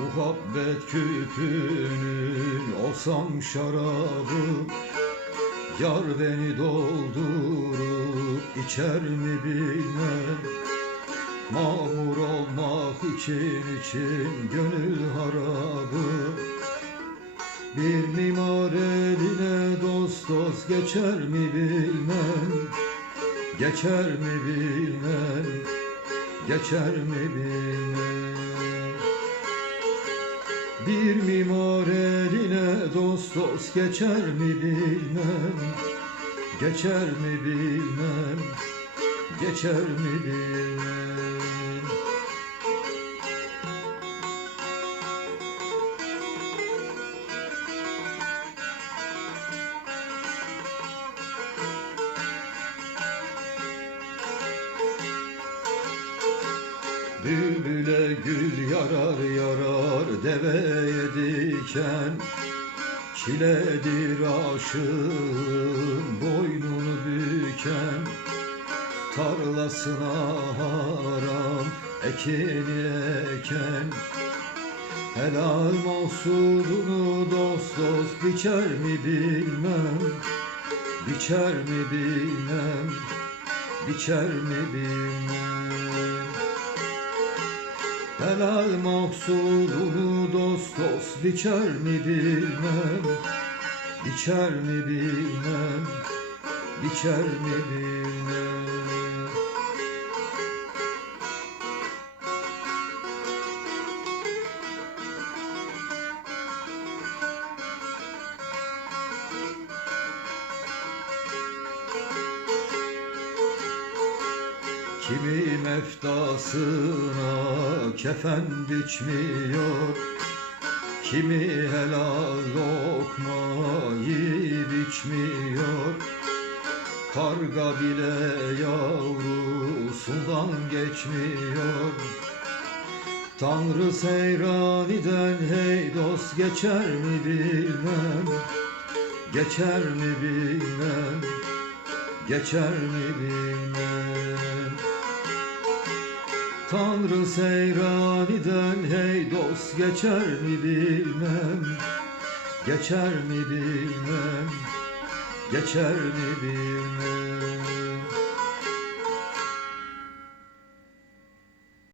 Muhabbet küpünün olsam şarabı Yar beni doldurup içer mi bilmem. Mamur olmak için için gönül harabı Bir mimar eline dost dost geçer mi bilmem. Geçer mi bilmem Geçer mi bilmem bir mimar eline dost dost geçer mi bilmem? Geçer mi bilmem? Geçer mi bilmem Bülbüle gül yarar yarar deveye diken Çiledir aşığın boynunu büken. Tarlasına haram ekini eken Helal mahsulunu dost dost biçer mi bilmem. Biçer mi bilmem. Biçer mi bilmem Helal mahsulunu dost dost biçer mi bilmem? Biçer mi bilmem? Biçer mi bilmem Kimi meftasına kefen biçmiyor? Kimi helal lokma yiyip içmiyor? Karga bile yavrusundan geçmiyor. Tanrı seyraniden hey dost geçer mi bilmem? Geçer mi bilmem? Geçer mi bilmem Tanrı seyraniden hey dost geçer mi bilmem? Geçer mi bilmem? Geçer mi bilmem